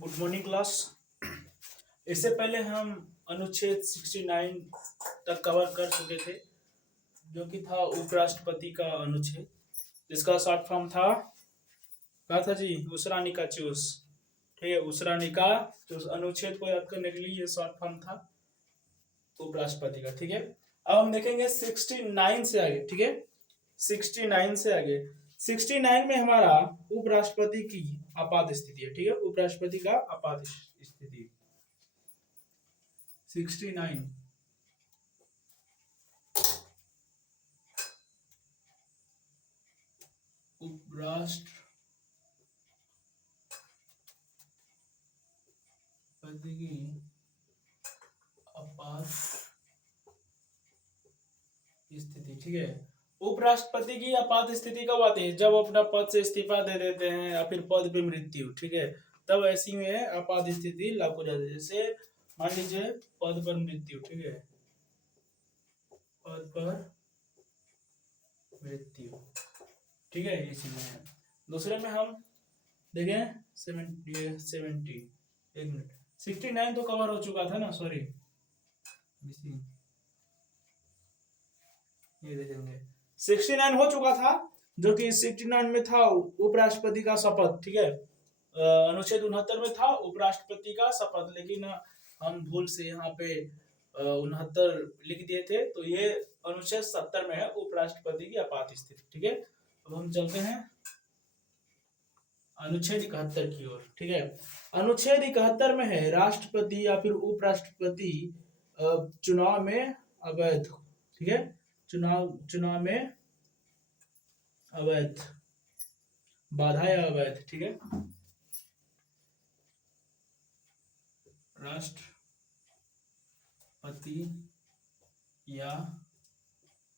Good morning class. इससे पहले हम अनुच्छेद 69 तक कवर कर चुके थे, जो कि था उपराष्ट्रपति का अनुच्छेद, जिसका शॉर्ट फॉर्म था क्या था जी? उसरानिका चूस। ठीक है, उसरानिका चूस अनुच्छेद को याद करने के लिए ये शॉर्ट फॉर्म था उपराष्ट्रपति का। ठीक है, अब हम देखेंगे 69 से आगे। ठीक है, 69 से आगे 69 में हमारा उपराष्ट्रपति की आपात स्थिति है। ठीक है, उपराष्ट्रपति का आपात स्थिति 69। उपराष्ट्रपति की आपात स्थिति। ठीक है, उपराष्ट्रपति की आपात स्थिति कब आती है? जब अपना पद से इस्तीफा दे देते हैं या फिर पद पे मृत्यु। ठीक है, तब ऐसी में आपात स्थिति लागू हो जाती है। जैसे मान लीजिए पद पर मृत्यु। ठीक है, पद पर मृत्यु। ठीक है, ये चीजें हैं। दूसरे में हम देखें 70 एक मिनट, 69 तो कवर हो चुका था ना, सॉरी, ये देखेंगे 69 हो चुका था, जो कि 69 में था उपराष्ट्रपति का शपथ। ठीक है, अनुच्छेद 69 में था उपराष्ट्रपति का शपथ, लेकिन हम भूल से यहाँ पे 69 लिख दिए थे, तो ये अनुच्छेद 70 में है उपराष्ट्रपति की आपात स्थिति। ठीक है, अब हम चलते हैं अनुच्छेद 71 की ओर। ठीक है, अनुच्छेद 71 में है राष्ट्रपति या फिर उपराष्ट्रपति चुनाव में अवैध। ठीक है, चुनाव में अवैध, बाधा या अवैध। ठीक है, राष्ट्रपति या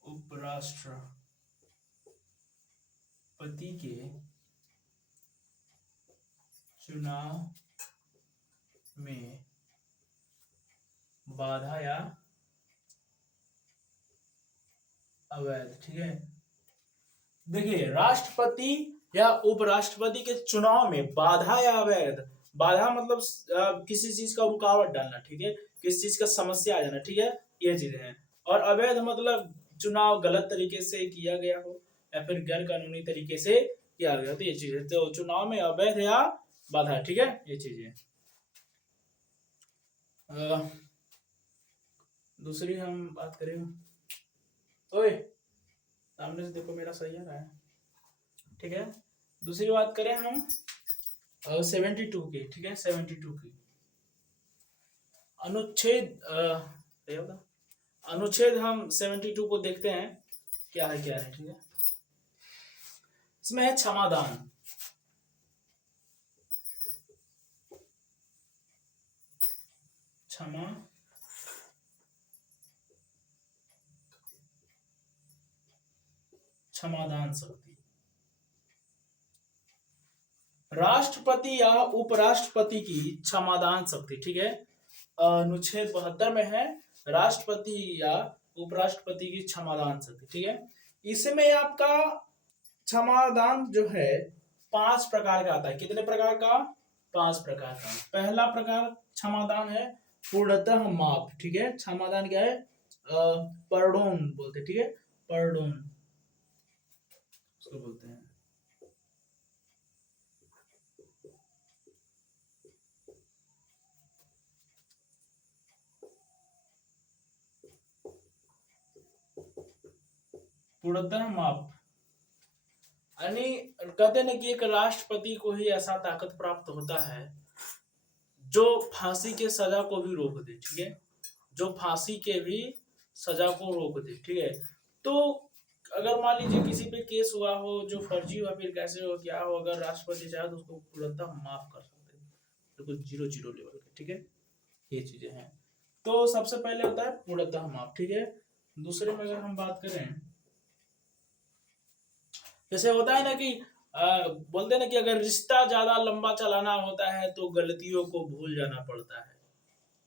उपराष्ट्रपति के चुनाव में बाधा या अवैध। ठीक है, देखिए राष्ट्रपति या उपराष्ट्रपति के चुनाव में बाधा या अवैध। बाधा मतलब किसी चीज का रुकावट डालना। ठीक है, किसी चीज का समस्या आ जाना। ठीक है, ये चीजें हैं। और अवैध मतलब चुनाव गलत तरीके से किया गया हो या फिर गैर कानूनी तरीके से किया गया, तो ये चीजें। तो चुनाव में अवैध या बाधा। ठीक है, ये चीजें। दूसरी हम बात करें, ओए सामने से देखो, मेरा सही आ रहा है। ठीक है, दूसरी बात करें हम 72 की। ठीक है, 72 की अनुच्छेद हम 72 को देखते हैं क्या है क्या है। ठीक है, इसमें है क्षमादान। क्षमादान शक्ति। राष्ट्रपति या उपराष्ट्रपति की क्षमादान शक्ति। ठीक है, अनुच्छेद 72 में है राष्ट्रपति या उपराष्ट्रपति की क्षमादान शक्ति। ठीक है, इसमें आपका क्षमादान जो है 5 प्रकार का आता है। कितने प्रकार का? 5 प्रकार का। पहला प्रकार क्षमादान है पूर्णतः माफ। ठीक है, क्षमादान क्या है? पर्डोन बोलते। ठीक है, पर्डोन उसको बोलते हैं। पूर्णतः माफ यानी कहते ना कि एक राष्ट्रपति को ही ऐसा ताकत प्राप्त होता है जो फांसी के सजा को भी रोक दे। ठीक है, जो फांसी के भी सजा को रोक दे। ठीक है, तो अगर मान लीजिए किसी पे केस हुआ हो जो फर्जी हुआ, फिर कैसे हो क्या हो, अगर राष्ट्रपति चाहे तो उसको पूर्णतः माफ कर सकते हैं, बिल्कुल 0-0 लेवल पे। ठीक है, ये चीजें हैं। तो सबसे पहले होता है पूर्णतः माफ। ठीक है, दूसरे में अगर हम बात करें, जैसे होता है ना कि बोलते हैं ना कि अगर रिश्ता ज्यादा लंबा चलाना होता है तो गलतियों को भूल जाना पड़ता है।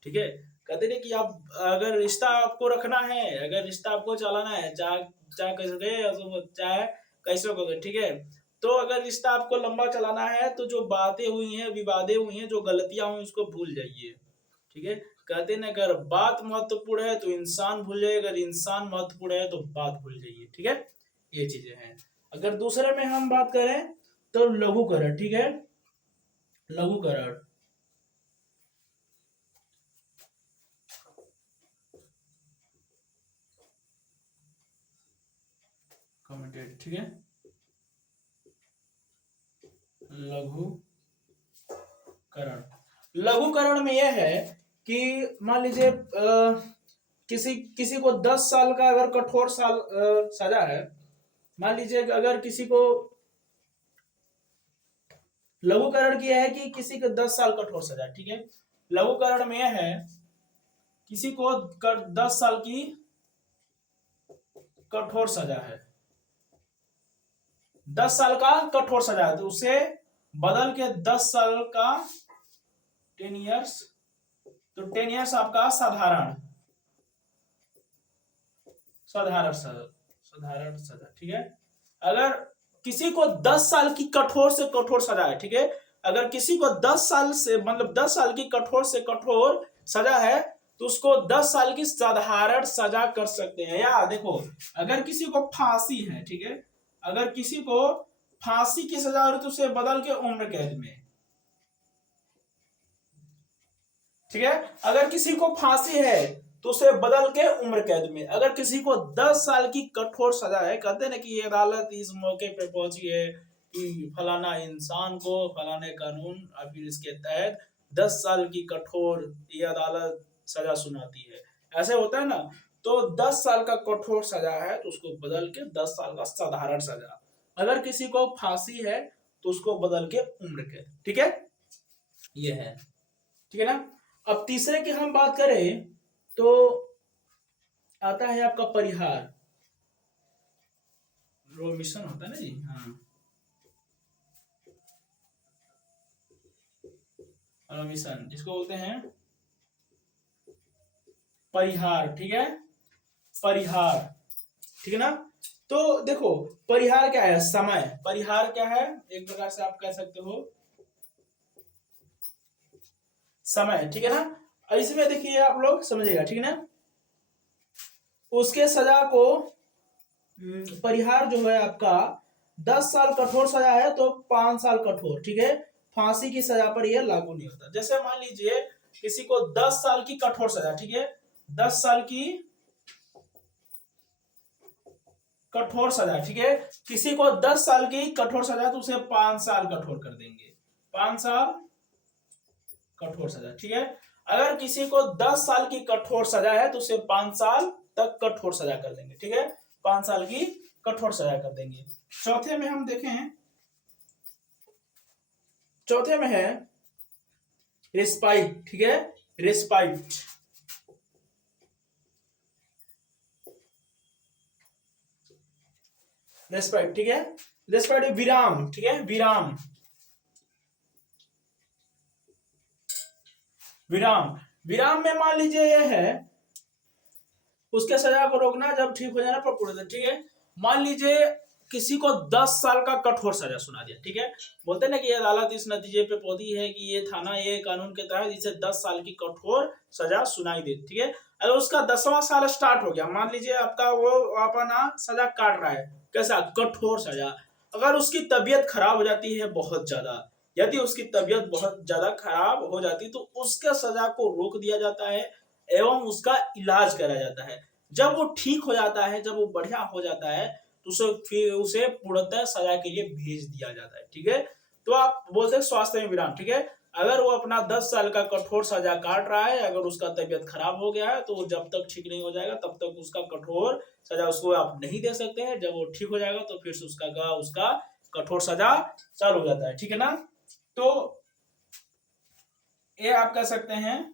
ठीक है, कहते हैं कि आप अगर रिश्ता आपको रखना है, अगर रिश्ता आपको चलाना है, चाहे चाहे कैसे चाहे कैसे करो, ठीक है, तो अगर रिश्ता आपको लंबा चलाना है तो जो बातें हुई हैं, विवादें हुई हैं, जो गलतियां हुई उसको भूल जाइए, ठीक है। कहते ना, अगर बात महत्वपूर्ण है तो इंसान भूल जाइए, अगर इंसान महत्वपूर्ण है तो बात भूल जाइए, ठीक है। ये चीजें हैं। अगर दूसरे में हम बात करें तो लघुकरण, ठीक है, लघुकरण। कमेंटेड, ठीक है, लघुकरण। लघुकरण में यह है कि मान लीजिए किसी किसी को 10 साल का अगर कठोर सजा है, मान लीजिए अगर किसी को लघुकरण किया है कि किसी को 10 साल कठोर सजा, ठीक है। लघुकरण में यह है किसी को 10 साल की कठोर सजा है, 10 साल का कठोर सजा है, तो उसे बदल के 10 साल का 10 इयर्स, तो 10 इयर्स आपका साधारण साधारण सजा, साधारण सजा, ठीक है। अगर किसी को 10 साल की कठोर से कठोर सजा है, ठीक है, अगर किसी को 10 साल से मतलब 10 साल की कठोर से कठोर सजा है तो उसको 10 साल की साधारण सजा कर सकते हैं। या देखो, अगर किसी को फांसी है, ठीक है, अगर किसी को फांसी की सजा हो तो उसे बदल के उम्र कैद में, ठीक है, अगर किसी को फांसी है तो उसे बदल के उम्र कैद में। अगर किसी को 10 साल की कठोर सजा है, कहते हैं ना कि ये अदालत इस मौके पे पहुंची है कि फलाना इंसान को फलाने कानून और फिर इसके तहत 10 साल की कठोर ये अदालत सजा सुनाती है, ऐसे होता है ना। तो 10 साल का कठोर सजा है तो उसको बदल के 10 साल का साधारण सजा। अगर किसी को फांसी है तो उसको बदल के उम्र कैद, ठीक है, ये है, ठीक है ना। अब तीसरे की हम बात करें तो आता है आपका परिहार, रोमिशन होता है ना जी, हाँ, रोमिशन जिसको बोलते हैं परिहार, ठीक है, परिहार, ठीक है ना। तो देखो, परिहार क्या है, समय, परिहार क्या है, एक प्रकार से आप कह सकते हो समय, ठीक है ना। इसमें देखिए आप लोग समझिएगा, ठीक है ना, उसके सजा को परिहार जो है आपका 10 साल कठोर सजा है तो 5 साल कठोर, ठीक है, फांसी की सजा पर यह लागू नहीं होता। जैसे मान लीजिए किसी को 10 साल की कठोर सजा, ठीक है, 10 साल की कठोर सजा, ठीक है, किसी को 10 साल की कठोर सजा तो उसे 5 साल कठोर कर देंगे, 5 साल कठोर सजा, ठीक है। अगर किसी को 10 साल की कठोर सजा है तो उसे 5 साल तक कठोर सजा कर देंगे, ठीक है, 5 साल की कठोर सजा कर देंगे। चौथे में हम देखें, चौथे में है रिस्पाइट, ठीक है, रिस्पाइट, रेस्पाइट, ठीक है, रेस्पाइट विराम, ठीक है, विराम, विराम, विराम में मान लीजिए यह है उसके सजा को रोकना जब ठीक हो जाना पर पूरे, ठीक है। मान लीजिए किसी को 10 साल का कठोर सजा सुना दिया, ठीक है, बोलते ना कि अदालत इस नतीजे पे पहुंची है कि ये थाना ये कानून के तहत इसे 10 साल की कठोर सजा सुनाई दे, ठीक है। अगर उसका 10वां साल स्टार्ट हो गया, मान लीजिए आपका वो अपना सजा काट रहा है, कैसा कठोर सजा, अगर उसकी तबीयत खराब हो जाती है बहुत ज्यादा, यदि उसकी तबीयत बहुत ज्यादा खराब हो जाती तो उसके सजा को रोक दिया जाता है एवं उसका इलाज कराया जाता है। जब वो ठीक हो जाता है, जब वो बढ़िया हो जाता है तो उसे फिर उसे पूर्णतः सजा के लिए भेज दिया जाता है, ठीक है। तो आप बोलते हैं स्वास्थ्य में विराम, ठीक है, अगर वो अपना 10 साल का कठोर सजा काट रहा है, अगर उसका तबीयत खराब हो गया है तो जब तक ठीक नहीं हो जाएगा तब तक उसका कठोर सजा उसको आप नहीं दे सकते हैं। जब वो ठीक हो जाएगा तो फिर से उसका कठोर सजा चालू हो जाता है, ठीक है ना। तो ये आप कह सकते हैं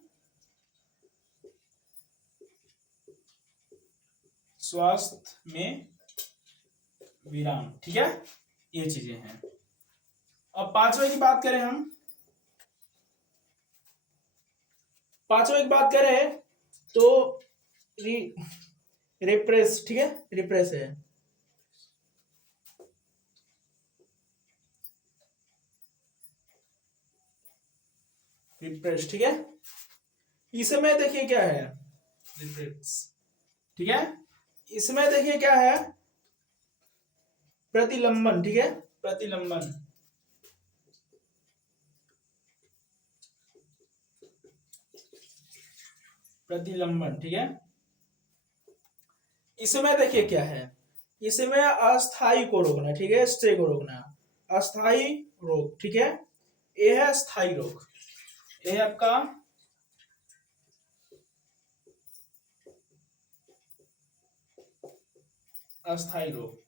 स्वास्थ्य में विराम, ठीक है, ये चीजें हैं। अब पांचवे की बात करें हम, पांचवे की बात करें तो रिप्रेस, ठीक है, रिप्रेस है, रिप्रेस, ठीक है। इसमें देखिए क्या है, रिप्रेस, ठीक है। इसमें देखिए क्या है, प्रतिलंबन, ठीक है, प्रतिलंबन, प्रतिलंबन, ठीक है। इसमें देखिए क्या है, इसमें अस्थाई को रोकना, ठीक है, स्टे को रोकना, अस्थाई रोग, ठीक है। ये है स्थाई रोग, ये है आपका अस्थाई रोग।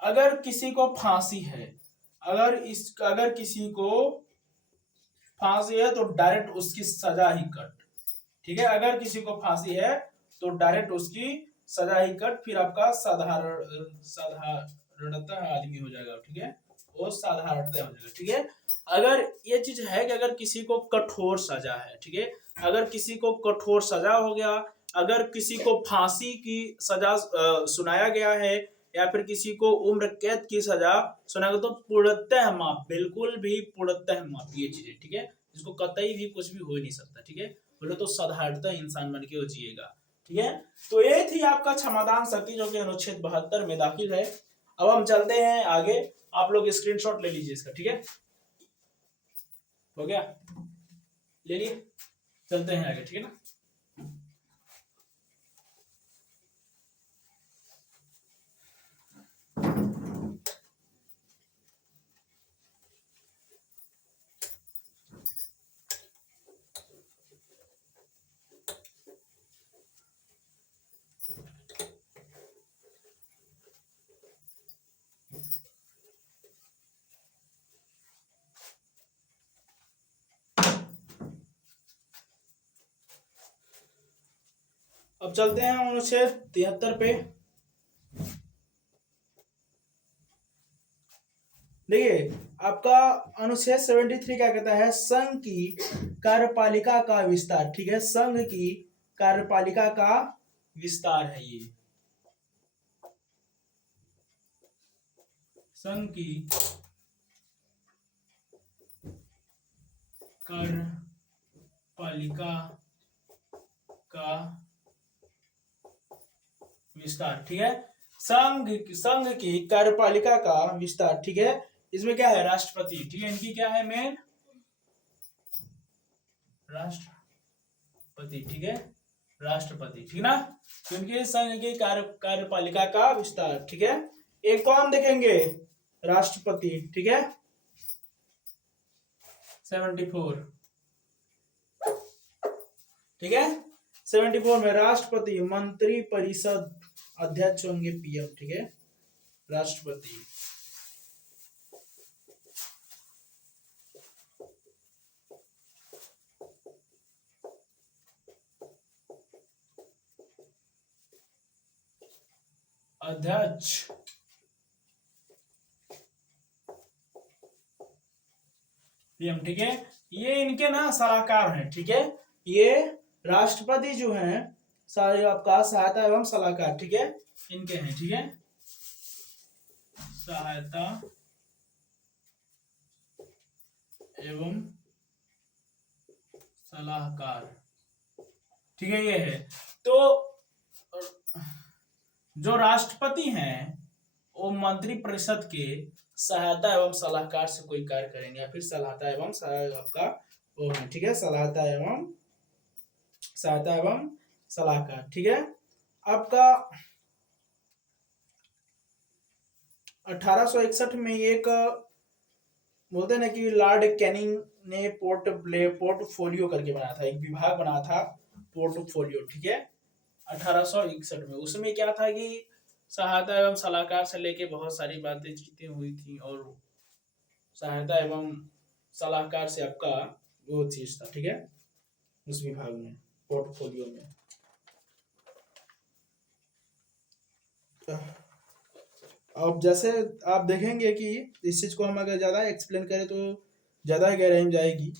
अगर किसी को फांसी है, अगर किसी को फांसी है तो डायरेक्ट उसकी सजा ही कट, ठीक है। अगर किसी को फांसी है तो डायरेक्ट उसकी सजा ही कट, फिर आपका साधारणतः आदमी हो जाएगा, ठीक है, वो साधारणतः हो जाएगा, ठीक है। अगर ये चीज है कि अगर किसी को कठोर सजा है, ठीक है, अगर किसी को कठोर सजा हो गया, अगर किसी को फांसी की सजा सुनाया गया है, या फिर किसी को उम्र कैद की सजा सुनाया गया, तो पूर्णतः माफ, बिल्कुल भी पूर्णतः माफ, ये चीजें, ठीक है, जिसको कतई भी कुछ भी हो नहीं सकता, ठीक है, बोले तो साधारणतः इंसान बन के वो जिएगा, ठीक है। तो ये थी आपका क्षमादान शक्ति, जो कि अनुच्छेद 72 में दाखिल है। अब हम चलते हैं आगे, आप लोग स्क्रीनशॉट ले लीजिए इसका, ठीक है, हो गया, ले लिए, चलते हैं आगे, ठीक है ना। अब चलते हैं अनुच्छेद 73 पे। देखिए आपका अनुच्छेद 73 क्या कहता है, संघ की कार्यपालिका का विस्तार, ठीक है, संघ की कार्यपालिका का विस्तार है ये, संघ की कार्यपालिका का विस्तार, ठीक है, संघ की कार्यपालिका का विस्तार, ठीक है। इसमें क्या है, राष्ट्रपति, ठीक है, इनकी क्या है मेन, राष्ट्रपति, ठीक है, राष्ट्रपति, ठीक ना। तो इनके संघ की कार्यपालिका का विस्तार, ठीक है। एक कौन देखेंगे, राष्ट्रपति, ठीक है, 74, ठीक है, 74 में राष्ट्रपति, मंत्री परिषद अध्यक्ष होंगे पीएम, ठीक है, राष्ट्रपति, अध्यक्ष, पीएम, ठीक है। ये इनके ना सलाहकार हैं, ठीक है, ये राष्ट्रपति जो हैं आपका सहायता एवं सलाहकार, ठीक है, इनके हैं, ठीक है, सहायता एवं सलाहकार, ठीक है, ये है। तो जो राष्ट्रपति हैं वो मंत्री परिषद के सहायता एवं सलाहकार से कोई कार्य करेंगे, या फिर सलाहता एवं आपका वो है, ठीक है, सहायता एवं सलाहकार, ठीक है। आपका 1861 में एक बोलते ना कि लॉर्ड कैनिंग ने पोर्टफोलियो करके बनाया था, एक विभाग बना था पोर्टफोलियो, ठीक है, 1861 में। उसमें क्या था कि सहायता एवं सलाहकार से लेके बहुत सारी बातें चीतें हुई थी, और सहायता एवं सलाहकार से आपका वो चीज था, ठीक है, उस विभाग में, पोर्टफोलियो में। अब जैसे आप देखेंगे कि इस चीज को हम अगर ज्यादा एक्सप्लेन करें तो ज्यादा गहराई में जाएगी,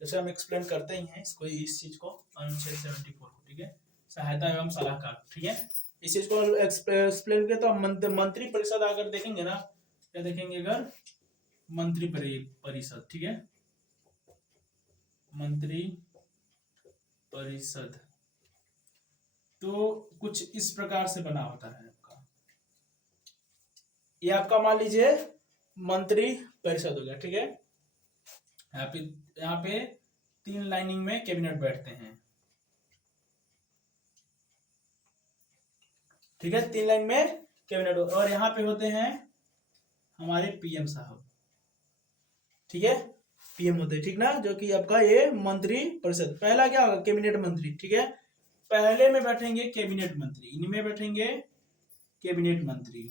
जैसे हम एक्सप्लेन करते ही हैं इसको, इस चीज को, अनुच्छेद 74 को, ठीक है, सहायता एवं सलाहकार, ठीक है। इस चीज को एक्सप्लेन करें तो मंत्री परिषद अगर देखेंगे ना, क्या देखेंगे, अगर मंत्री परिषद, ठीक है, मंत्री परिषद। तो कुछ इस प्रकार से बना होता है आपका, ये आपका मान लीजिए मंत्री परिषद हो गया, ठीक है। यहाँ पे 3 लाइनिंग में कैबिनेट बैठते हैं, ठीक है, 3 लाइन में कैबिनेट, और यहाँ पे होते हैं हमारे पीएम साहब, ठीक है, पीएम होते हैं, ठीक ना, जो कि आपका ये मंत्री परिषद। पहला क्या होगा, कैबिनेट मंत्री, ठीक है। पहले में बैठेंगे कैबिनेट मंत्री, इनमें बैठेंगे कैबिनेट मंत्री,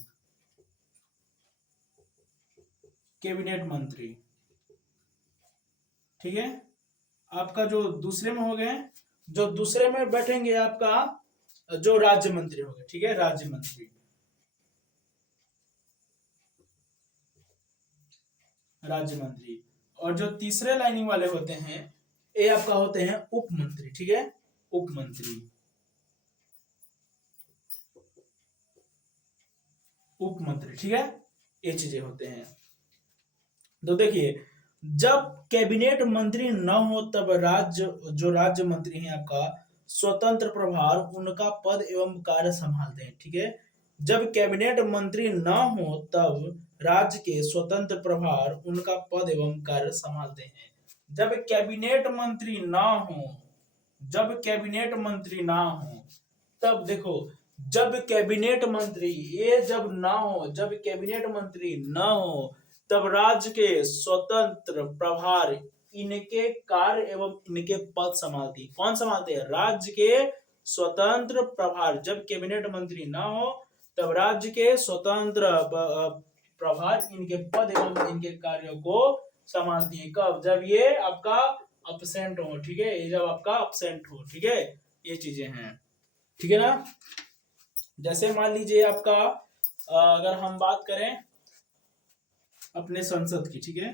कैबिनेट मंत्री, ठीक है। आपका जो दूसरे में हो गए, जो दूसरे में बैठेंगे आपका जो राज्य मंत्री हो गए, ठीक है, राज्य मंत्री, राज्य मंत्री। और जो तीसरे लाइनिंग वाले होते हैं ये आपका होते हैं उप मंत्री, ठीक है, उप मंत्री, उप मंत्री, ठीक है, ये चीजें होते हैं। तो देखिए, जब कैबिनेट मंत्री न हो तब जो राज्य मंत्री हैं आपका स्वतंत्र प्रभार उनका पद एवं कार्य संभालते हैं, ठीक है। जब कैबिनेट मंत्री न हो तब राज्य के स्वतंत्र प्रभार उनका पद एवं कार्य संभालते हैं। जब कैबिनेट मंत्री ना हो, जब कैबिनेट मंत्री ना हो तब देखो, जब कैबिनेट मंत्री ये जब ना हो, जब कैबिनेट मंत्री ना हो तब राज्य के स्वतंत्र प्रभार इनके कार्य एवं इनके पद संभालती है। कौन संभालते हैं, राज्य के स्वतंत्र प्रभार। जब कैबिनेट मंत्री ना हो तब राज्य के स्वतंत्र प्रभार इनके पद एवं इनके कार्यों को संभालती है। कब, जब ये आपका अब्सेंट हो, ठीक है, ये जब आपका अब्सेंट हो, ठीक है, ये चीजें हैं, ठीक है ना। जैसे मान लीजिए आपका अगर हम बात करें अपने संसद की, ठीक है,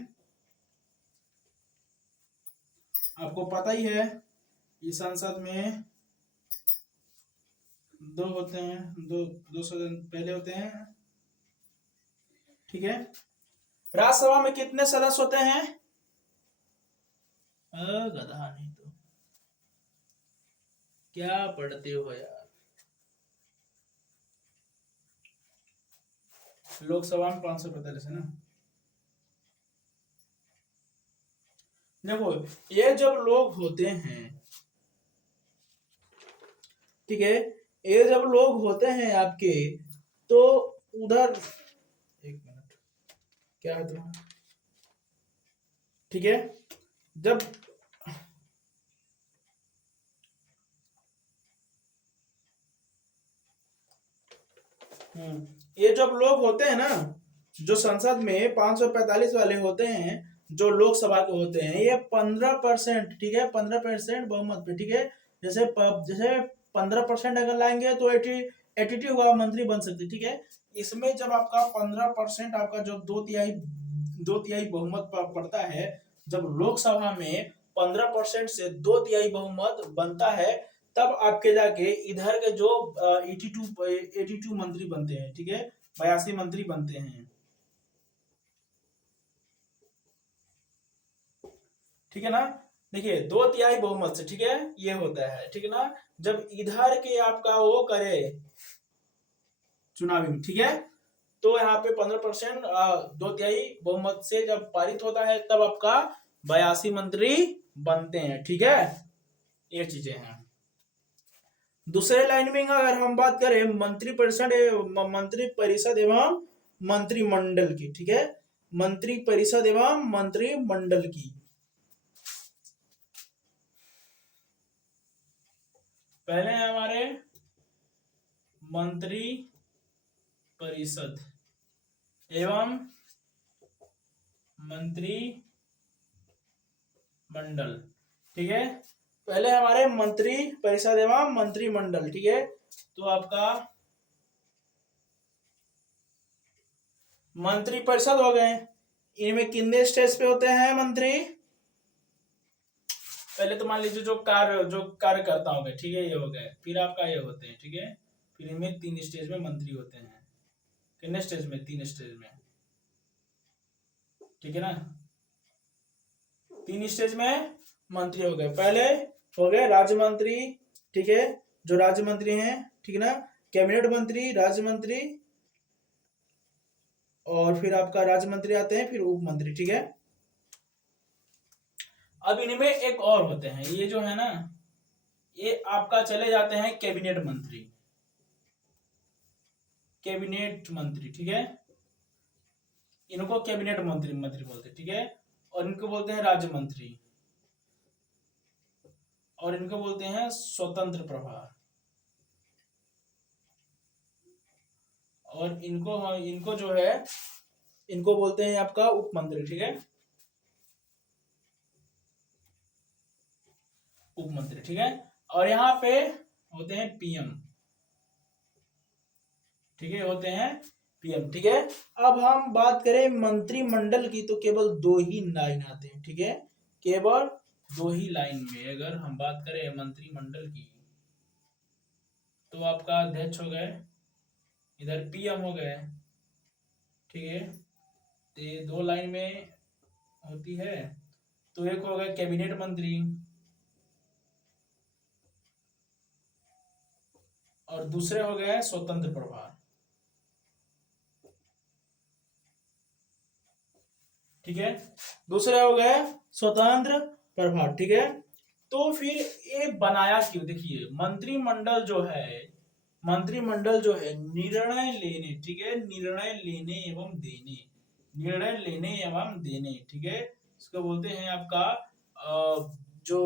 आपको पता ही है इस संसद में दो होते हैं, दो सदन पहले होते हैं, ठीक है। राज्यसभा में कितने सदस्य होते हैं, गधा नहीं तो क्या पढ़ते हो यार। लोकसभा में 545 है ना। देखो, ये जब लोग होते हैं, ठीक है, ये जब लोग होते हैं आपके, तो उधर एक मिनट, क्या है तुम्हारा, ठीक है, जब ये जब लोग होते हैं ना, जो संसद में 545 वाले होते हैं, जो लोकसभा के होते हैं, ये 15%, ठीक है, 15% बहुमत पे, ठीक है। जैसे 15% अगर लाएंगे तो 82 का मंत्री बन सकते, ठीक है। इसमें जब आपका 15% आपका जो दो तिहाई बहुमत पड़ता है, जब लोकसभा में 15% से 2/3 बहुमत बनता है, तब आपके जाके इधर के जो 82 मंत्री बनते हैं, ठीक है, 82 मंत्री बनते हैं, ठीक है ना। देखिए, 2/3 बहुमत से, ठीक है, ये होता है, ठीक है ना। जब इधर के आपका वो करे चुनावी में, ठीक है, तो यहाँ पे 15% 2/3 बहुमत से जब पारित होता है तब आपका 82 मंत्री बनते हैं, ठीक है, ये चीजें हैं। दूसरे लाइन में अगर हम बात करें मंत्री परिषद एवं मंत्रिमंडल की, ठीक है, मंत्री परिषद एवं मंत्रिमंडल की। पहले है हमारे मंत्री परिषद एवं मंत्रिमंडल, ठीक है। पहले हमारे मंत्री परिषद एवं मंत्रिमंडल, ठीक है। तो आपका मंत्री परिषद हो गए, इनमें कितने स्टेज पे होते हैं मंत्री, पहले तो मान लीजिए जो कार्यकर्ता हो गए, ठीक है, ये हो गए, फिर आपका ये होते हैं, ठीक है, फिर इनमें 3 स्टेज में मंत्री होते हैं। कितने स्टेज में, 3 स्टेज में, ठीक है ना, 3 स्टेज में मंत्री हो गए। पहले हो गए राज्य मंत्री, ठीक है, जो राज्य मंत्री हैं, ठीक है ना, कैबिनेट मंत्री, राज्य मंत्री, और फिर आपका राज्य मंत्री आते हैं, फिर उप मंत्री, ठीक है। अब इनमें एक और होते हैं, ये जो है ना, ये आपका चले जाते हैं कैबिनेट मंत्री, कैबिनेट मंत्री, ठीक है, इनको कैबिनेट मंत्री मंत्री बोलते हैं, ठीक है, और इनको बोलते हैं राज्य मंत्री, और इनको बोलते हैं स्वतंत्र प्रभार, और इनको जो है, इनको बोलते हैं आपका उप मंत्री, ठीक है, उप मंत्री, ठीक है। और यहाँ पे होते हैं पीएम, ठीक है, होते हैं पीएम, ठीक है। अब हम बात करें मंत्रिमंडल की, तो केवल 2 ही लाइन आते हैं, ठीक है, केवल 2 ही लाइन में अगर हम बात करें मंत्रिमंडल की, तो आपका अध्यक्ष हो गए, इधर पीएम हो गए, ठीक है, तो ये 2 लाइन में होती है। तो एक हो गया कैबिनेट मंत्री, और दूसरे हो गए स्वतंत्र प्रभार, ठीक है, दूसरे हो गए स्वतंत्र प्रभार, ठीक है। तो फिर ये बनाया क्यों, देखिए मंत्रिमंडल जो है, मंत्रिमंडल जो है निर्णय लेने, ठीक है, निर्णय लेने एवं देने, निर्णय लेने एवं देने, ठीक है, इसको बोलते हैं आपका जो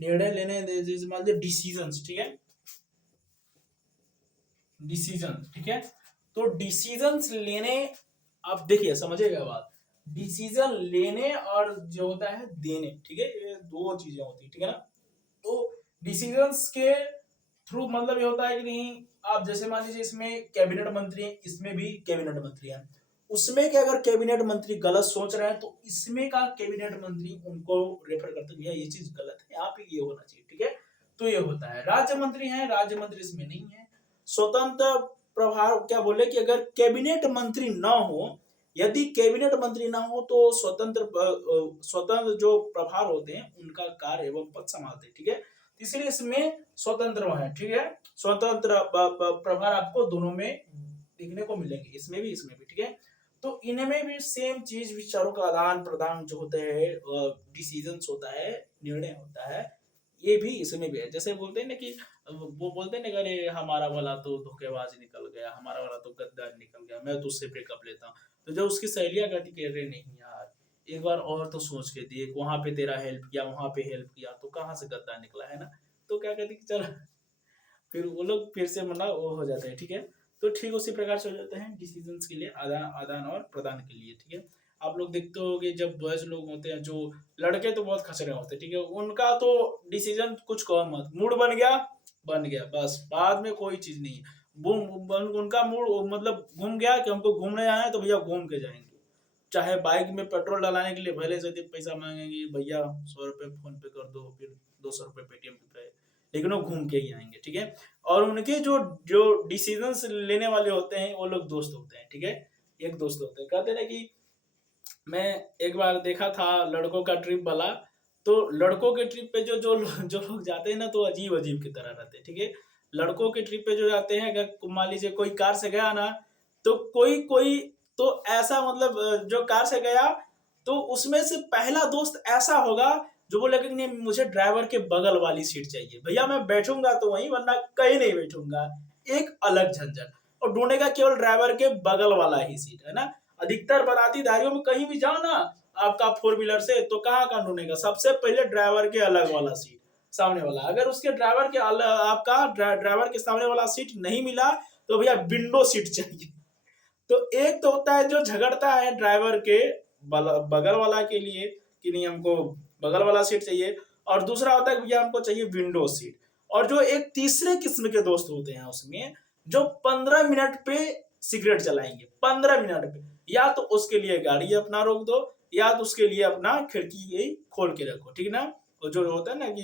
निर्णय लेने, जैसे मान लीजिए डिसीजंस, ठीक है, डिसीजन, ठीक है। तो डिसीजंस लेने, आप देखिए समझिएगा बात, डिसीजन लेने और जो होता है देने, ठीक है, ये 2 चीजें होती है, ठीक है ना। तो डिसीजंस के थ्रू मतलब ये होता है कि नहीं, आप जैसे मान लीजिए इसमें कैबिनेट मंत्री है, इसमें भी कैबिनेट मंत्री है, उसमें क्या अगर कैबिनेट मंत्री गलत सोच रहे हैं, तो इसमें का कैबिनेट मंत्री उनको रेफर करते हैं, ये चीज गलत है, यहाँ पे ये होना चाहिए, ठीक है। तो ये होता है, राज्य मंत्री है, राज्य मंत्री इसमें नहीं है। स्वतंत्र प्रभार क्या बोले कि अगर कैबिनेट मंत्री ना हो, यदि कैबिनेट मंत्री ना हो, तो स्वतंत्र जो प्रभार होते हैं उनका कार्य एवं पद संभालते हैं, ठीक है। इसलिए इसमें स्वतंत्र है, ठीक है, स्वतंत्र प्रभार आपको दोनों में देखने को मिलेंगे, इसमें भी, इसमें भी, ठीक है। तो इनमें भी सेम चीज, विचारों का आदान प्रदान जो होते हैं, डिसीजंस होता है, निर्णय होता है, ये भी इसमें भी है। जैसे बोलते हैं ना कि वो बोलते हैं ना, अरे हमारा वाला तो धोखेबाज निकल गया, हमारा वाला तो गद्दार निकल गया, मैं तो उससे ब्रेकअप लेता हूँ। तो जब उसकी सहेलियां कहती कि अरे नहीं यार, एक बार और तो सोच के देख, वहां पे तेरा हेल्प किया, वहां पे हेल्प किया, तो कहाँ से गद्दार निकला, है ना। तो क्या कहती कि चल, फिर वो लोग फिर से मतलब वो हो जाते हैं, ठीक है। तो ठीक उसी प्रकार से हो जाते हैं डिसीजंस के लिए, आदान आदान और प्रदान के लिए, ठीक है। आप लोग देखते होगे जब बॉयज लोग होते हैं, जो लड़के तो बहुत खचरे होते हैं, ठीक है, उनका तो डिसीजन कुछ कहो मत, मूड बन गया, बन गया, बस बाद में कोई चीज नहीं है। उनका मूड मतलब घूम गया कि हमको घूमने जाना है, तो भैया घूम के जाएंगे, चाहे बाइक में पेट्रोल डलाने के लिए भले से पैसा मांगेंगे, भैया 100 रुपए फोन पे कर दो, फिर 200 रुपए पेटीएम पे, लेकिन वो घूम के ही आएंगे, ठीक है। और उनके जो जो डिसीजंस लेने वाले होते हैं, वो लोग दोस्त होते हैं, ठीक है, एक दोस्त होते हैं। कहते हैं कि मैं एक बार देखा था लड़कों का ट्रिप वाला, तो लड़कों के ट्रिप पे जो लोग जाते हैं ना, तो अजीब अजीब की तरह रहते हैं, ठीक है। लड़कों के ट्रिप पे जो जाते हैं, अगर मान लीजिए कोई कार से गया ना, तो कोई कोई तो ऐसा मतलब जो कार से गया, तो उसमें से पहला दोस्त ऐसा होगा जो बोलेगा कि नहीं, मुझे ड्राइवर के बगल वाली सीट चाहिए, भैया मैं बैठूंगा तो वहीं, वरना कहीं नहीं बैठूंगा, एक अलग झंझट। और ढूंढेगा केवल ड्राइवर के बगल वाला ही सीट, है ना। अधिकतर बाराती दारियों में कहीं भी जाओ ना, आपका 4 व्हीलर से, तो कहाँ कहाँ ढूंढेगा, सबसे पहले ड्राइवर के अलग वाला सीट, सामने वाला। अगर उसके ड्राइवर के आपका ड्राइवर के सामने वाला सीट नहीं मिला, तो भैया विंडो सीट चाहिए। तो एक तो होता है जो झगड़ता है ड्राइवर के बगल वाला के लिए कि नहीं हमको बगल वाला सीट चाहिए, और दूसरा होता है कि भैया हमको चाहिए विंडो सीट। और जो एक तीसरे किस्म के दोस्त होते हैं उसमें, जो 15 मिनट पे सिगरेट चलाएंगे, 15 मिनट पे, या तो उसके लिए गाड़ी अपना रोक दो, या तो उसके लिए अपना खिड़की खोल के रखो, ठीक ना। और जो होता है ना कि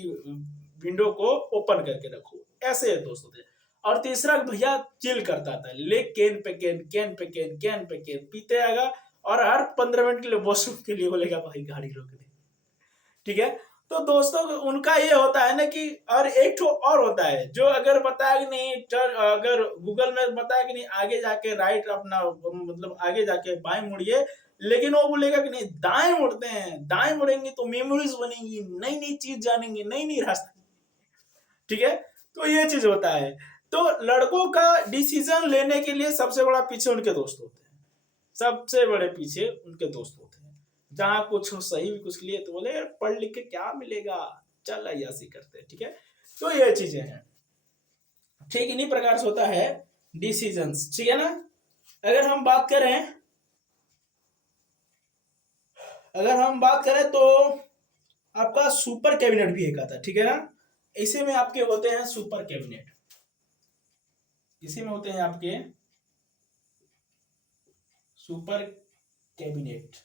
विंडो को ओपन करके रखो, ऐसे दोस्त होते हैं। और तीसरा भैया चिल करता था, ले can pay can, can pay can, can pay can पीते आएगा, और हर 15 मिनट के लिए वॉशरूम के लिए बोलेगा भाई गाड़ी रोक दे, ठीक है। तो दोस्तों उनका ये होता है ना कि, और एक ठो और होता है जो अगर बताया कि नहीं, अगर गूगल में बताया कि नहीं आगे जाके राइट अपना मतलब आगे जाके बाएं मुड़िए, लेकिन वो बोलेगा कि नहीं दाएं मुड़ते हैं, दाएं मुड़ेंगे तो मेमोरीज बनेंगी, नई नई चीज जानेंगे, नई नई रास्ता, ठीक है। तो ये चीज होता है। तो लड़कों का डिसीजन लेने के लिए सबसे बड़ा पीछे उनके दोस्त होते हैं, सबसे बड़े पीछे उनके दोस्त होते हैं। जहां कुछ सही भी कुछ लिए तो बोले यार पढ़ लिख के क्या मिलेगा, चल ऐसी करते हैं, ठीक है। तो ये चीजें हैं, ठीक इन्हीं प्रकार से होता है डिसीजंस, ठीक है ना। अगर हम बात करें, तो आपका सुपर कैबिनेट भी एक आता है, ठीक है ना। इसी में आपके होते हैं सुपर कैबिनेट, इसी में होते हैं आपके सुपर कैबिनेट,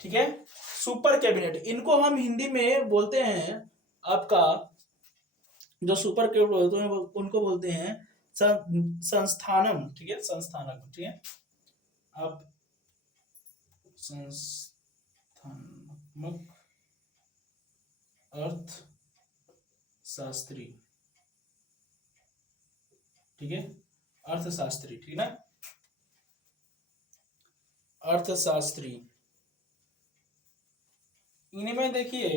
ठीक है। सुपर कैबिनेट इनको हम हिंदी में बोलते हैं आपका, जो सुपर कैबिनेट होते हैं उनको बोलते हैं संस्थानम, ठीक है, संस्थानम, ठीक है। अब संस्थानात्मक अर्थशास्त्री, ठीक है, अर्थशास्त्री, ठीक है ना, अर्थशास्त्री। इनमें देखिए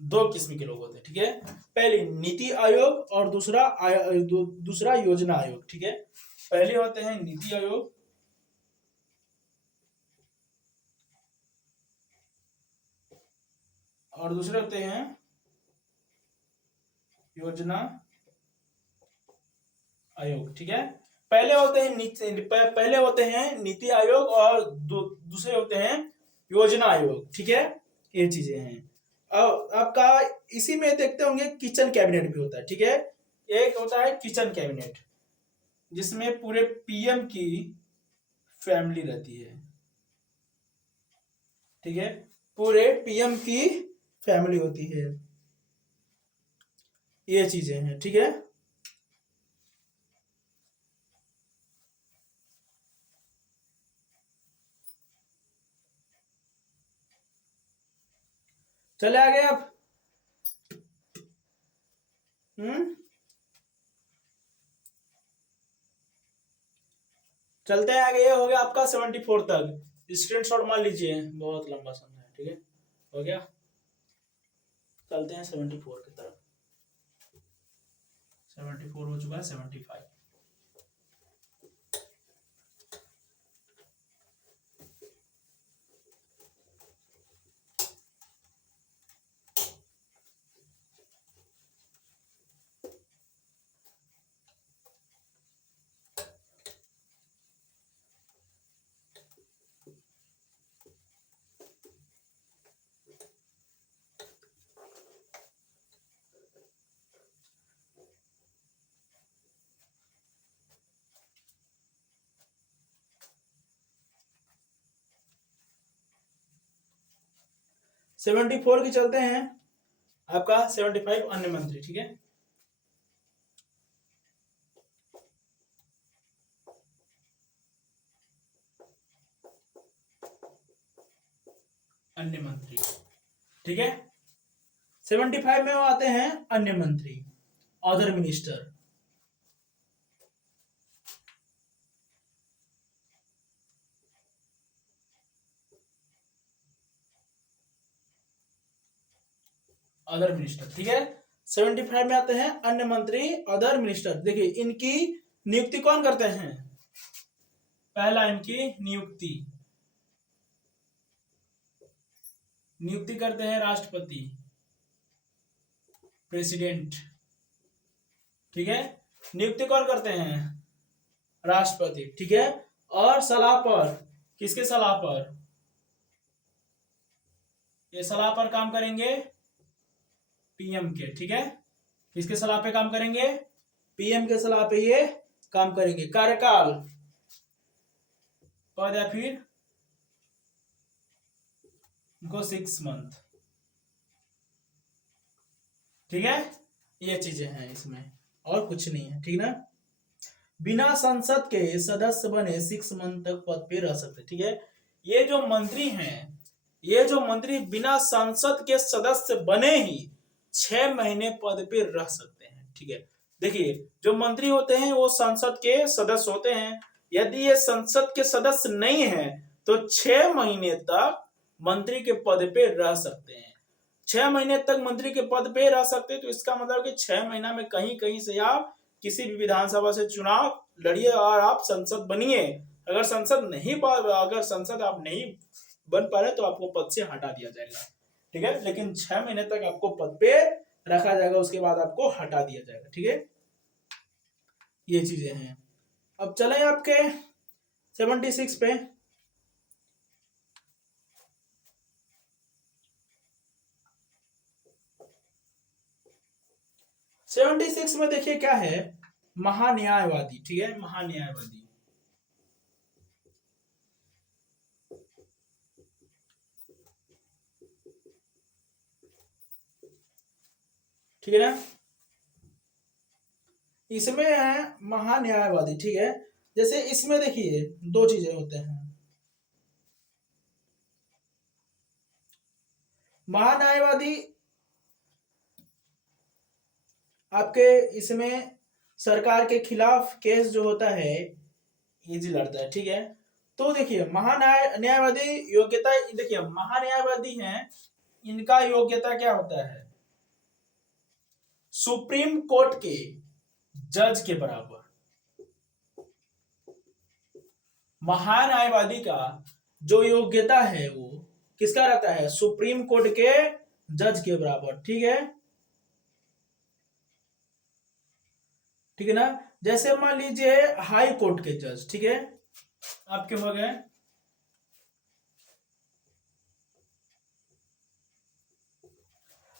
दो किस्म के लोग होते हैं, ठीक है। पहले नीति आयोग और दूसरा योजना आयोग, ठीक है। पहले होते हैं नीति आयोग और दूसरे होते हैं योजना आयोग, ठीक है। पहले होते हैं नीति आयोग और दूसरे होते हैं योजना आयोग, ठीक है। ये चीजें हैं। अब आपका इसी में देखते होंगे किचन कैबिनेट भी होता है, ठीक है। एक होता है किचन कैबिनेट जिसमें पूरे पीएम की फैमिली रहती है, ठीक है, पूरे पीएम की फैमिली होती है, ये चीजें हैं, ठीक है। चले आगे अब। चलते हैं आगे। ये हो गया आपका 74 तक, स्क्रीनशॉट मान लीजिए, बहुत लंबा समय है, ठीक है, हो गया। चलते हैं 74 की तरफ। 74 हो चुका है, 75। सेवेंटी फोर की चलते हैं, आपका 75 अन्य मंत्री, ठीक है। अन्य मंत्री, ठीक है। 75 में वो आते हैं अन्य मंत्री, अदर मिनिस्टर, अदर मिनिस्टर, ठीक है। 75 में आते हैं अन्य मंत्री, अदर मिनिस्टर। देखिए इनकी नियुक्ति कौन करते हैं? पहला इनकी नियुक्ति करते हैं राष्ट्रपति, प्रेसिडेंट, ठीक है। नियुक्ति कौन करते हैं? राष्ट्रपति, ठीक है। और सलाह पर, किसके सलाह पर? ये सलाह पर काम करेंगे पीएम के, ठीक है। किसके सलाह पे काम करेंगे? पीएम के सलाह पे ये काम करेंगे। कार्यकाल पद या फिर इनको 6 मंथ, ठीक है। ये चीजें हैं इसमें, और कुछ नहीं है, ठीक ना। बिना संसद के सदस्य बने 6 मंथ तक पद पे रह सकते, ठीक है। ये जो मंत्री हैं ये जो मंत्री बिना संसद के सदस्य बने ही 6 महीने पद पे रह सकते हैं। ठीक है, देखिए जो मंत्री होते हैं वो संसद के सदस्य होते हैं। यदि ये संसद के सदस्य नहीं है तो 6 महीने तक मंत्री के पद पे रह सकते हैं। 6 महीने तक मंत्री के पद पे रह सकते हैं, तो इसका मतलब कि 6 महीना में कहीं कहीं से आप किसी भी विधानसभा से चुनाव लड़िए और आप संसद बनिए। अगर संसद आप नहीं बन पा रहे तो आपको पद से हटा दिया जाएगा। ठीक है, लेकिन 6 महीने तक आपको पद पे रखा जाएगा, उसके बाद आपको हटा दिया जाएगा। ठीक है, ये चीजें हैं। अब चले आपके 76 पे। 76 में देखिए क्या है, महान्यायवादी। ठीक है, महान्यायवादी। ठीक है ना, इसमें है महान्यायवादी। ठीक है, जैसे इसमें देखिए दो चीजें होते हैं। महान्यायवादी आपके इसमें सरकार के खिलाफ केस जो होता है इजी लड़ता है। ठीक है, तो देखिए न्यायवादी योग्यता, देखिए महान्यायवादी हैं, इनका योग्यता क्या होता है, सुप्रीम कोर्ट के जज के बराबर। महान्यायवादी का जो योग्यता है वो किसका रहता है, सुप्रीम कोर्ट के जज के बराबर। ठीक है, ठीक है ना, जैसे मान लीजिए हाई कोर्ट के जज। ठीक है, आपके हो गए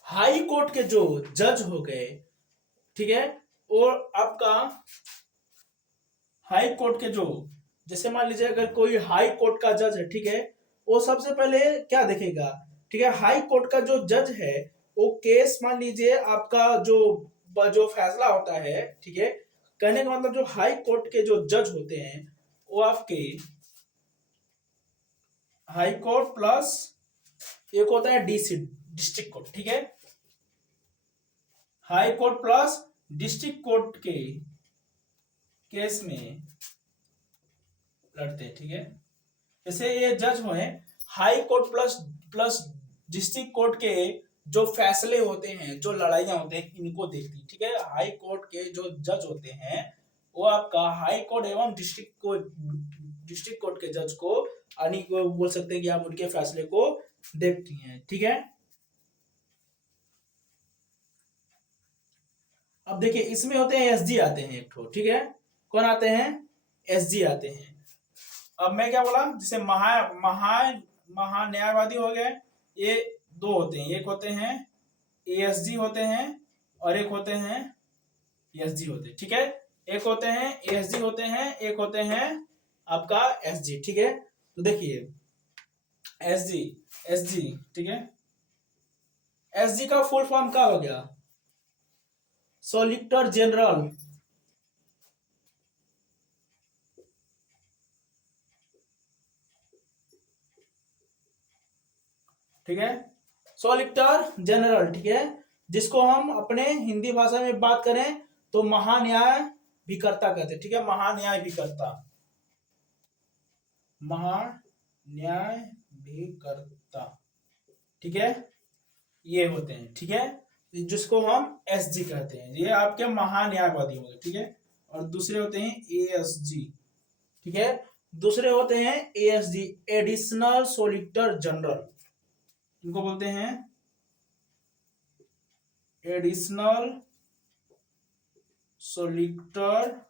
हाई कोर्ट के जो जज हो गए। ठीक है, और आपका हाई कोर्ट के जो, जैसे मान लीजिए अगर कोई हाई कोर्ट का जज है, ठीक है, वो सबसे पहले क्या देखेगा, ठीक है, हाई कोर्ट का जो जज है वो केस, मान लीजिए आपका जो जो फैसला होता है। ठीक है, कहने का मतलब जो हाई कोर्ट के जो जज होते हैं वो आपके हाई कोर्ट प्लस एक होता है डीसी, डिस्ट्रिक्ट कोर्ट। ठीक है, high court plus district court के केस में लड़ते हैं। ठीक है, जैसे ये जज हुए high court plus plus district court के जो फैसले होते हैं, जो लड़ाइयां होते हैं, इनको देखती। ठीक है, हाई कोर्ट के जो जज होते हैं वो आपका हाई कोर्ट एवं डिस्ट्रिक्ट कोर्ट के जज को यानी को बोल सकते हैं कि आप उनके फैसले को देखती हैं। ठीक है, अब देखिए इसमें होते हैं एसजी आते हैं एक ठो। ठीक है, कौन आते हैं, एसजी आते हैं। अब मैं क्या बोला, जैसे महान्यायवादी हो गए, ये दो होते हैं, एक होते हैं एएसजी होते हैं और एक होते हैं एसजी होते हैं। ठीक है, एक होते हैं एएसजी होते हैं, एक होते हैं आपका एसजी। ठीक है, तो देखिए एसजी, एसजी, ठीक है, एसजी का फुल फॉर्म क्या हो गया, सॉलिसिटर जनरल। ठीक है, सॉलिसिटर जनरल। ठीक है, जिसको हम अपने हिंदी भाषा में बात करें तो महान्यायभिकर्ता कहते हैं। ठीक है, महान्यायभिकर्ता, महान्यायभिकर्ता। ठीक है, ये होते हैं। ठीक है, जिसको हम एसजी कहते हैं, ये आपके महान्यायवादी हो गए। ठीक है, और दूसरे होते हैं एएसजी। ठीक है, दूसरे होते हैं एएसजी, एडिशनल सॉलिसिटर जनरल, इनको बोलते हैं एडिशनल सॉलिसिटर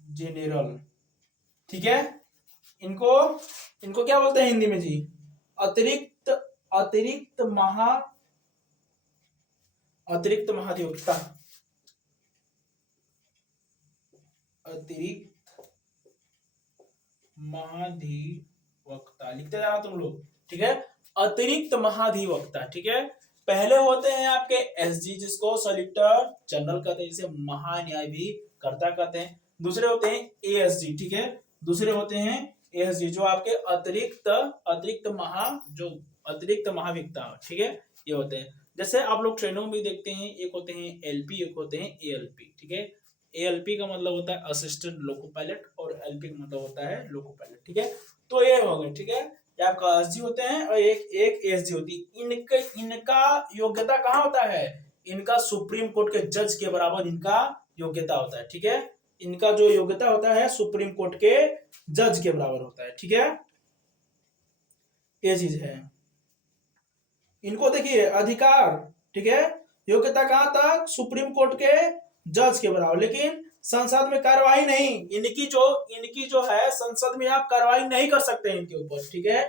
जनरल। ठीक है, इनको इनको क्या बोलते हैं हिंदी में जी, अतिरिक्त अतिरिक्त महाधिवक्ता, अतिरिक्त महाधिवक्ता लिखते जाना तुम लोग। ठीक है, अतिरिक्त महाधिवक्ता। ठीक है, पहले होते हैं आपके एसजी जिसको सॉलिसिटर जनरल कहते हैं, जिसे महान्यायभिकर्ता कहते हैं। दूसरे होते हैं एएसजी। ठीक है, दूसरे होते हैं एएसजी जो आपके अतिरिक्त महाविक्ता, ठीक है, ये होते हैं। जैसे आप लोग ट्रेनों में देखते हैं, एक होते हैं एलपी, एक होते हैं एएलपी, ठीक है। एएलपी का मतलब होता है असिस्टेंट लोको पायलट और एलपी का मतलब होता है लोको पायलट, ठीक है। तो ये हो गए, ठीक है, ये आपका एसजी होते हैं और एक एएसजी होती है। इनका योग्यता कहाँ होता है, इनका सुप्रीम कोर्ट के जज के बराबर इनका योग्यता होता है, ठीक है। इनका जो योग्यता होता है सुप्रीम कोर्ट के जज के बराबर होता है, ठीक है, ये चीज है। इनको देखिए अधिकार, ठीक है, योग्यता कहां तक, सुप्रीम कोर्ट के जज के बराबर, लेकिन संसद में कार्रवाई नहीं, इनकी जो है संसद में आप कार्रवाई नहीं कर सकते इनके ऊपर, ठीक है,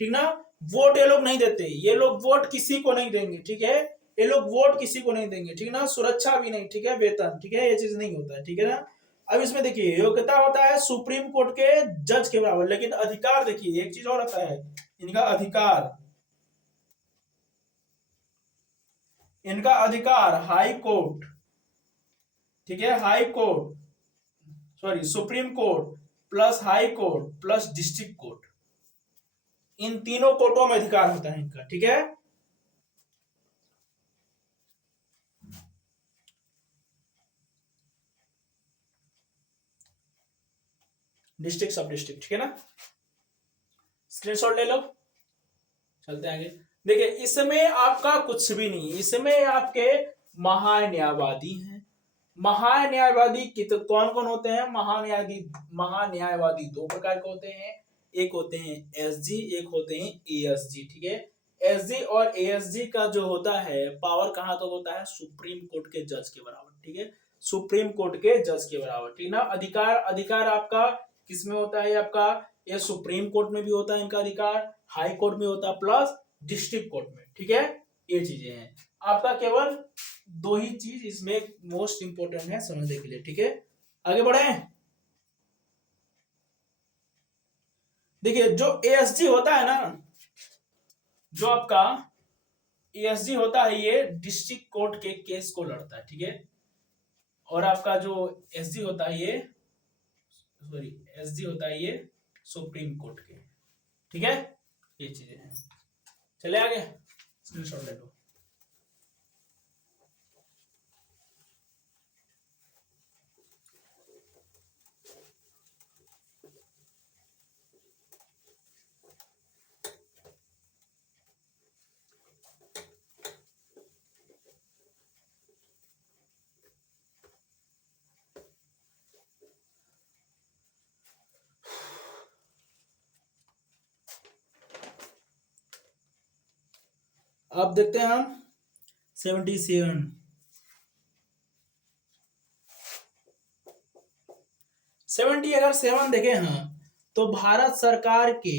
ठीक ना। वोट ये लोग नहीं देते, ये लोग वोट किसी को नहीं देंगे, ठीक है, ये लोग वोट किसी को नहीं देंगे, ठीक ना, सुरक्षा भी नहीं, ठीक है, वेतन, ठीक है, ये चीज नहीं होता है, ठीक है ना। अब इसमें देखिए योग्यता होता है सुप्रीम कोर्ट के जज के बराबर, लेकिन अधिकार देखिए एक चीज और होता है, इनका अधिकार हाई कोर्ट, ठीक है, high court, sorry supreme court plus high court plus district court, इन तीनों कोर्टों में अधिकार होता है इनका, ठीक है। डिस्ट्रिक्ट सब डिस्ट्रिक्ट, ठीक है ना, स्क्रीनशॉट ले लो, चलते हैं आगे। देखिए इसमें आपका कुछ भी नहीं, इसमें आपके महान्यायवादी हैं। महान्यायवादी कौन कौन होते हैं, महान्यायवादी दो प्रकार के होते हैं, एक होते हैं एसजी, एक होते हैं एएसजी, ठीक है। एसजी और एएसजी का जो होता है पावर कहां तक होता है, सुप्रीम कोर्ट के जज के बराबर, ठीक है, सुप्रीम कोर्ट के जज के बराबर, ठीक ना। अधिकार आपका किसमें होता है, आपका ये सुप्रीम कोर्ट में भी होता है इनका अधिकार, हाई कोर्ट में होता है प्लस डिस्ट्रिक्ट कोर्ट में, ठीक है, ये चीजें हैं। आपका केवल दो ही चीज इसमें मोस्ट इंपोर्टेंट है समझने के लिए, ठीक है, आगे बढ़े। देखिए जो एएसजी होता है ना, जो आपका एएसजी होता है ये डिस्ट्रिक्ट कोर्ट के केस को लड़ता है, ठीक है, और आपका जो एसजी होता है ये एसजी होता है ये सुप्रीम कोर्ट के, ठीक है, ये चीजें हैं। चले आगे, स्क्रीनशॉट ले लो। अब देखते हैं हम 70 अगर 7 देखें हाँ, तो भारत सरकार के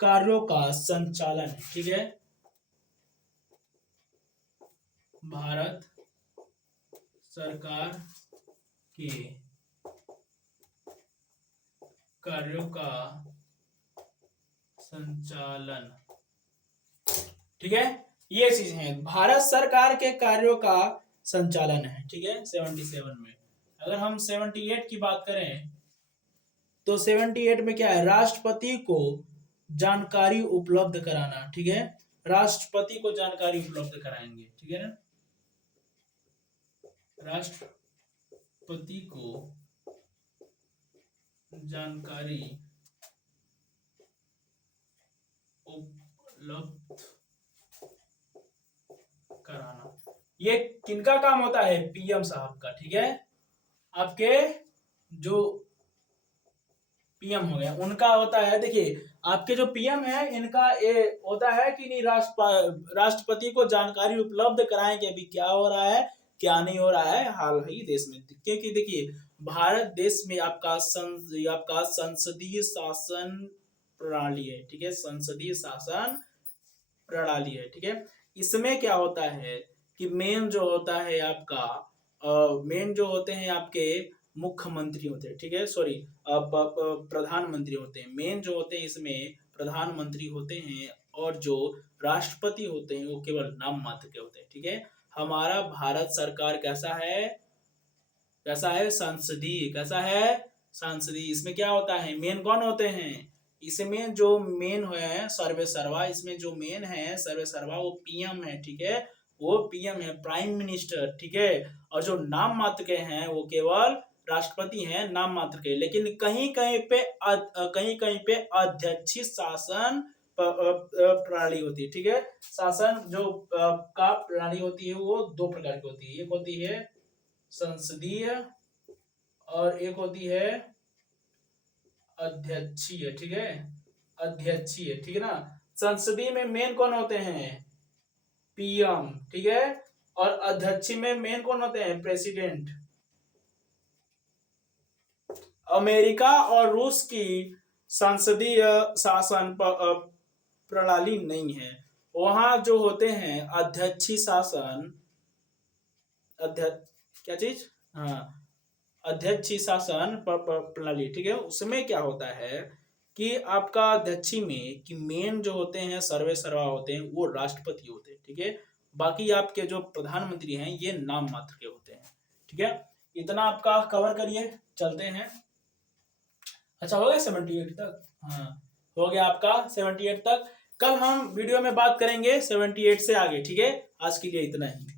कार्यों का संचालन है, ठीक है, भारत सरकार के कार्यों का संचालन, ठीक है, ये चीज है, भारत सरकार के कार्यों का संचालन है, ठीक है। 77 में अगर हम 78 की बात करें तो 78 में क्या है, राष्ट्रपति को जानकारी उपलब्ध कराना, ठीक है, राष्ट्रपति को जानकारी उपलब्ध कराएंगे, ठीक है ना, राष्ट्रपति को जानकारी उपलब्ध कराना, ये किनका काम होता है, पीएम साहब का, ठीक है, आपके जो पीएम हो गया उनका होता है। देखिए आपके जो पीएम है इनका ये होता है कि नहीं, राष्ट्रपति को जानकारी उपलब्ध कराएं कि अभी क्या हो रहा है क्या नहीं हो रहा है हाल ही देश में, क्योंकि देखिए भारत देश में आपका संसदीय शासन प्रणाली है, ठीक है, संसदीय शासन प्रणाली है, ठीक है। इसमें क्या होता है कि मेन जो होता है आपका मेन जो होते हैं आपके मुख्यमंत्री होते हैं, ठीक है, सॉरी प्रधानमंत्री होते हैं, मेन जो होते हैं इसमें प्रधानमंत्री होते हैं, और जो राष्ट्रपति होते हैं वो केवल नाम मात्र के होते हैं, ठीक है। हमारा भारत सरकार कैसा है संसदीय, कैसा है संसदीय, इसमें क्या होता है, मेन कौन होते हैं, इसमें जो मेन है सर्वे सर्वा, इसमें जो मेन है सर्वे सर्वा वो पीएम है, ठीक है, वो पीएम है, प्राइम मिनिस्टर, ठीक है। और जो नाम मात्र के हैं वो केवल राष्ट्रपति हैं, नाम मात्र के। लेकिन कहीं कहीं पे अध्यक्षीय शासन प्रणाली होती है, ठीक है। शासन जो का प्रणाली होती है वो दो प्रकार की होती है, एक होती है संसदीय और एक होती है अध्यक्षीय, ठीक है, अध्यक्षीय, ठीक है ना। संसदीय में मेन कौन होते हैं, पीएम, ठीक है, और अध्यक्षीय में मेन कौन होते हैं, प्रेसिडेंट। अमेरिका और रूस की संसदीय शासन प्रणाली नहीं है, वहां जो होते हैं अध्यक्षीय शासन, अध्यक्ष क्या चीज, हाँ, अध्यक्षीय शासन प्रणाली, ठीक है। उसमें क्या होता है कि आपका अध्यक्षीय में कि मेन जो होते हैं सर्वे सर्वा होते हैं वो राष्ट्रपति होते हैं, ठीक है। बाकी आपके जो प्रधानमंत्री हैं ये नाम मात्र के होते हैं, ठीक है। इतना आपका कवर करिए, चलते हैं। अच्छा, हो गया 78 तक, हाँ, हो गया आपका 78 तक। कल हम वीडियो में बात करेंगे 78 से आगे, ठीक है। आज के लिए इतना ही।